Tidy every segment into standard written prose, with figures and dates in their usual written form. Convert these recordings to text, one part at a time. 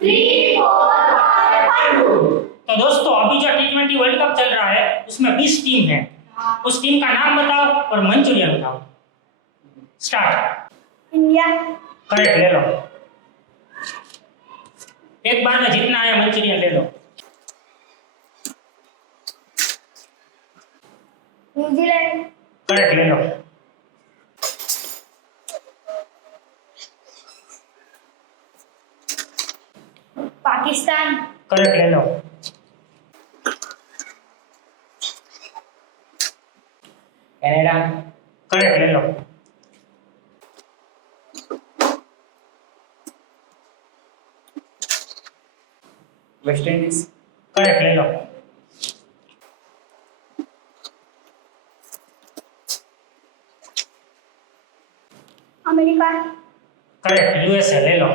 3, 4, 5, 1, 2। तो दोस्तों अभी जो T20 वर्ल्ड कप चल रहा है उसमें 20 टीम है। उस टीम का नाम बताओ और मंचूरियन बताओ। स्टार्ट। इंडिया। करेक्ट, ले लो। एक बार में जितना है मंचूरियन ले लो। न्यूजीलैंड। करेक्ट, ले लो। पाकिस्तान। करेक्ट, ले लो। कनाडा। करेक्ट, ले लो। West Indies. करेक्ट, ले लो। अमेरिका। करेक्ट, यूएसए, ले लो।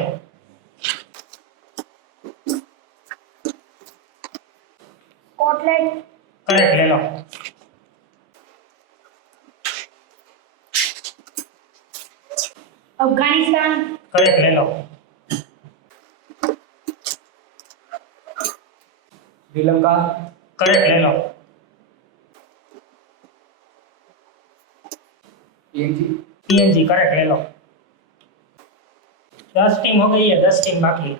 स्कॉटलैंड। करेक्ट, ले लो। अफगानिस्तान। करेक्ट, ले लो। श्रीलंका। करेक्ट, ले लो। पीएनजी, करेक्ट, ले लो। 10 टीम हो गई है, 10 टीम बाकी।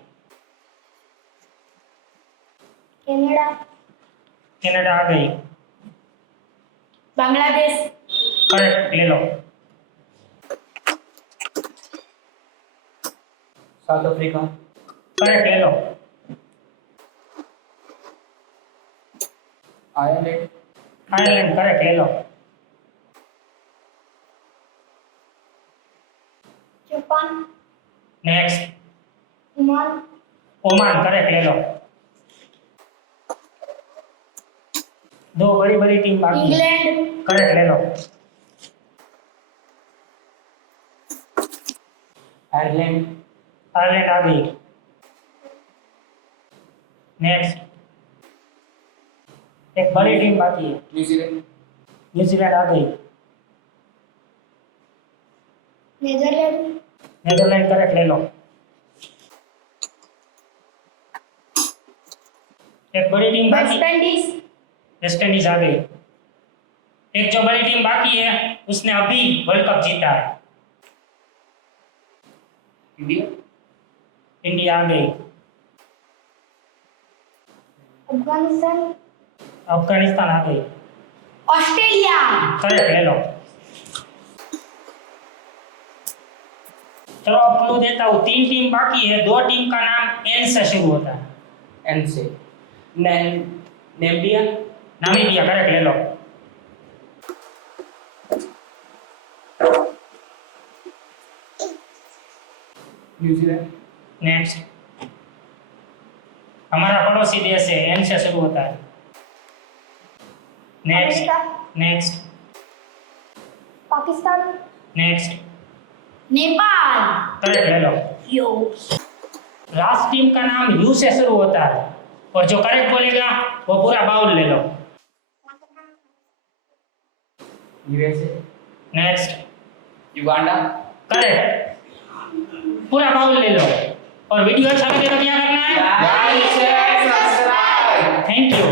कनाडा। कनाडा आ गई। बांग्लादेश। करेक्ट, ले लो। South Africa. करेक्ट, ले लो। आयरलैंड। आयरलैंड, करेक्ट, ले लो। Japan. Next. Oman. Oman, correct, ले लो। 2 बड़ी बड़ी टीम बाकी है। इंग्लैंड। करेक्ट, ले लो। आयरलैंड। आयरलैंड आ गई। नेक्स्ट। एक बड़ी टीम बाकी है। न्यूजीलैंड। न्यूजीलैंड आ गई। नेदरलैंड। नेदरलैंड, करेक्ट, ले लो। एक बड़ी टीम बाकी। West Indies. वेस्ट इंडीज आ गई। एक जो बड़ी टीम बाकी है उसने अभी वर्ल्ड कप जीता है। इंडिया। इंडिया आ गई। अफगानिस्तान। अफगानिस्तान आ गई। ऑस्ट्रेलिया। करेक्ट, ले लो। चलो अब क्लू देता हूँ, 3 टीम बाकी है, 2 टीम का नाम एन से शुरू होता है। एन से। नामीबिया। नामीबिया, करेक्ट, ले लो। न्यूजीलैंड। नेक्स्ट। हमारा पड़ोसी देश है, एन से शुरू होता है। Next. America. Next. Pakistan. Next. Nepal. Correct, ले लो। यो। लास्ट टीम का नाम यू से शुरू होता है और जो करेक्ट बोलेगा वो पूरा बाउल ले लो। यूएसए। नेक्स्ट। युगांडा। करेक्ट, पूरा बाउल ले लो। और वीडियो अच्छा लगे तो क्या करना है? Like share subscribe. Thank you.